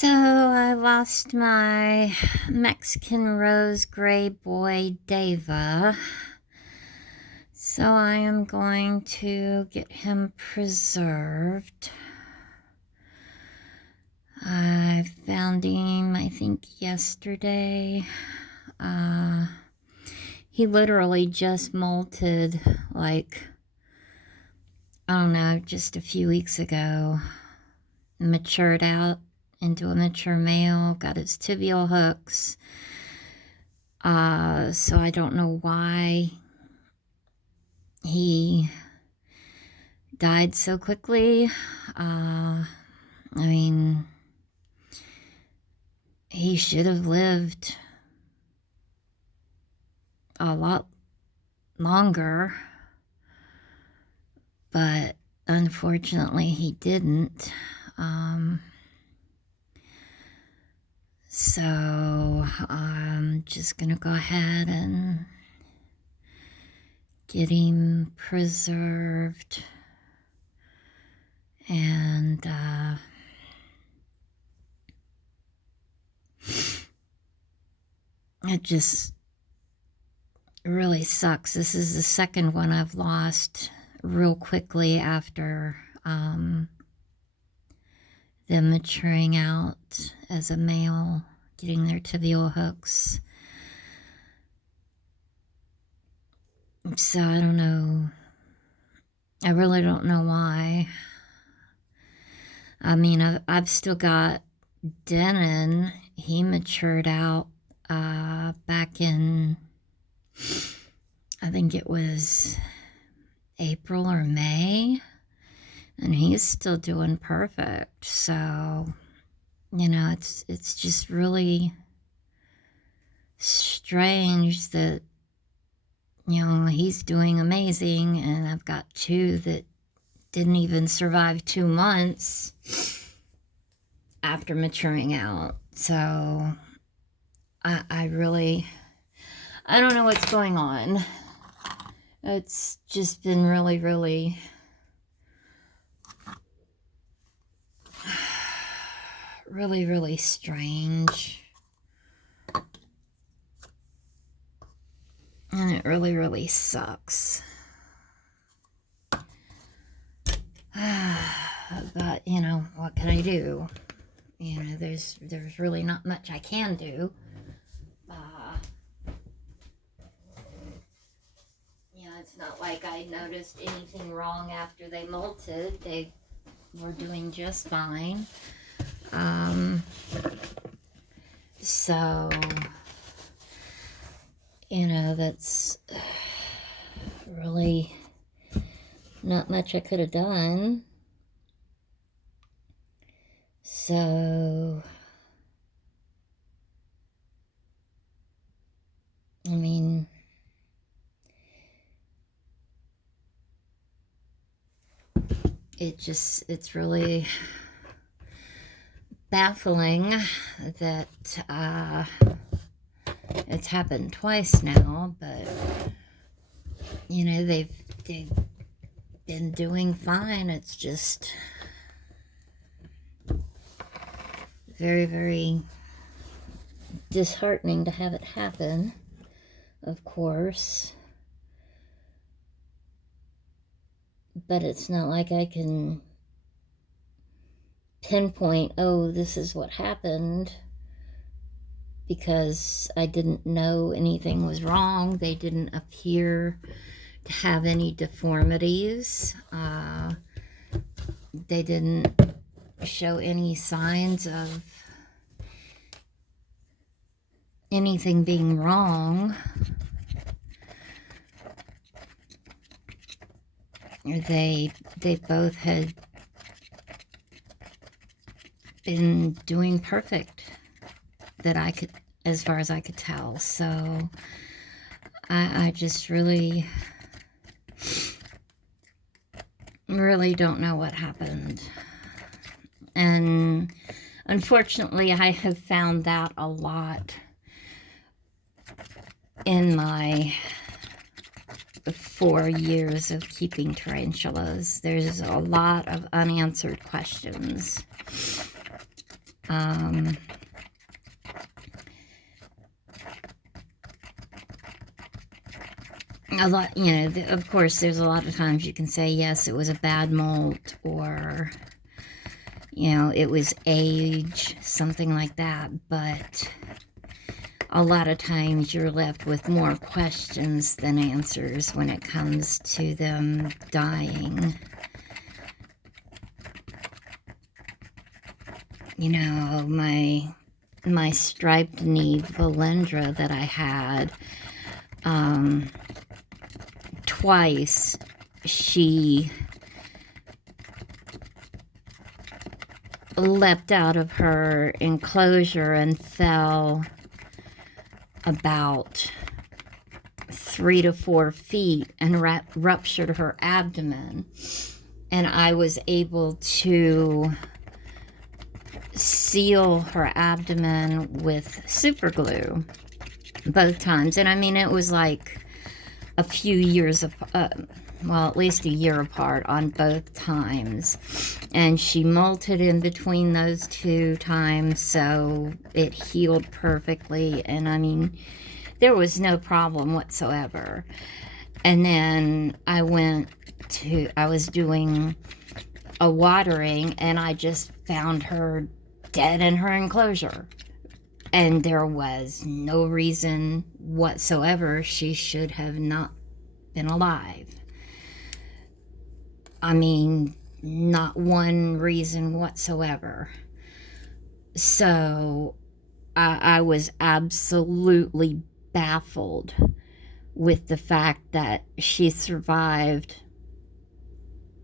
So I lost my Mexican rose gray boy, Daeva. So I am going to get him preserved. I found him, I think, yesterday. He literally just molted, like, I don't know, just a few weeks ago. Matured out into a mature male, got his tibial hooks. So I don't know why he died so quickly. I mean, he should have lived a lot longer, but unfortunately he didn't. So I'm just gonna go ahead and get him preserved, and it just really sucks. This is the second one I've lost real quickly after them maturing out as a male, getting their tibial hooks. So I don't know. I really don't know why. I mean, I've still got Denon. He matured out back in, I think it was April or May, and he's still doing perfect. So, you know, it's just really strange that, you know, he's doing amazing, and I've got two that didn't even survive 2 months after maturing out. So I really, I don't know what's going on. It's just been really, really really, really strange. And it really, really sucks. But, you know, what can I do? You know, there's really not much I can do. You know, it's not like I noticed anything wrong after they molted. They were doing just fine. So, you know, that's really not much I could have done. So, I mean, it's really baffling that it's happened twice now, but you know, they've been doing fine. It's just very, very disheartening to have it happen, of course. But it's not like I can pinpoint, oh, this is what happened, because I didn't know anything was wrong. They didn't appear to have any deformities. They didn't show any signs of anything being wrong. They both had been doing perfect, that I could, as far as I could tell. So I just really don't know what happened. And unfortunately, I have found that a lot in my 4 years of keeping tarantulas. There's a lot of unanswered questions. A lot, of course, there's a lot of times you can say, yes, it was a bad molt, or, it was age, something like that, but a lot of times you're left with more questions than answers when it comes to them dying. My striped knee Valendra that I had, twice she leapt out of her enclosure and fell about 3 to 4 feet and ruptured her abdomen. And I was able to seal her abdomen with super glue both times. And I mean, it was like a few years at least a year apart on both times. And she molted in between those 2 times, so it healed perfectly. And I mean, there was no problem whatsoever. And then I was doing a watering, and I just found her dead in her enclosure. And there was no reason whatsoever she should have not been alive. I mean, not one reason whatsoever. So I was absolutely baffled with the fact that she survived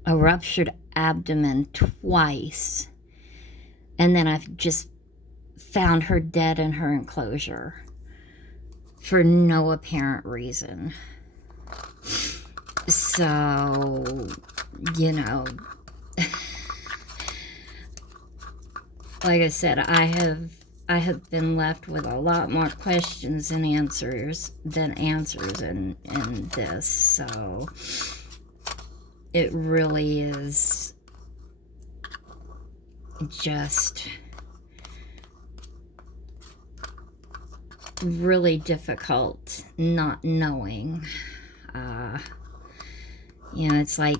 a ruptured abdomen twice, and then I've just found her dead in her enclosure for no apparent reason. So, like I said, I have been left with a lot more questions and answers in this. So it really is just really difficult not knowing. It's like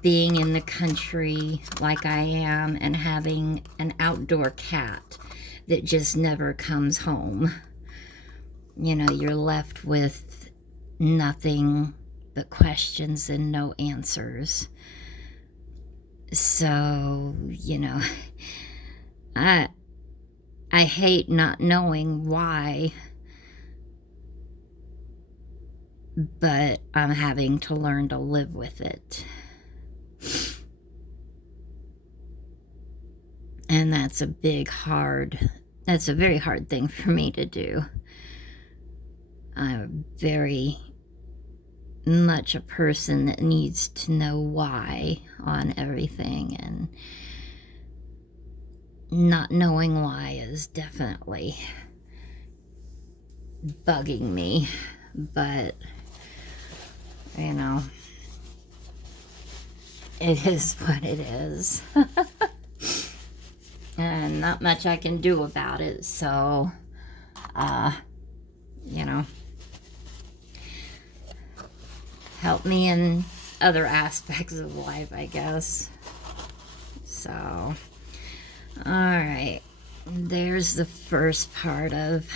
being in the country like I am and having an outdoor cat that just never comes home. You're left with nothing but questions and no answers. So, I hate not knowing why, but I'm having to learn to live with it. And that's a very hard thing for me to do. I'm very much a person that needs to know why on everything, and not knowing why is definitely bugging me. But it is what it is. And not much I can do about it. So help me in other aspects of life, I guess. So, all right, there's the first part of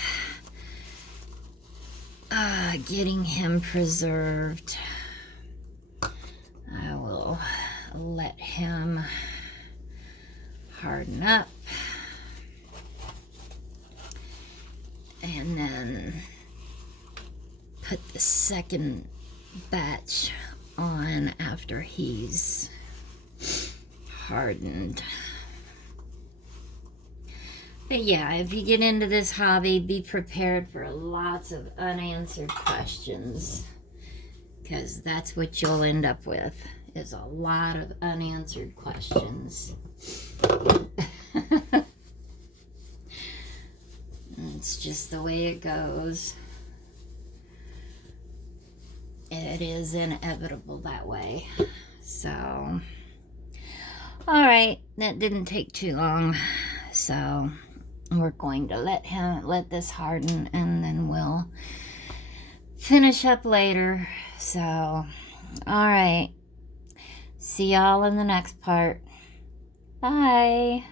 getting him preserved. I will let him harden up, and then put the second batch on after he's hardened. But yeah, if you get into this hobby, be prepared for lots of unanswered questions, because that's what you'll end up with, is a lot of unanswered questions. It's just the way it goes. It is inevitable that way. So, All right, that didn't take too long. So we're going to let this harden, and then we'll finish up later. So, all right. See y'all in the next part. Bye.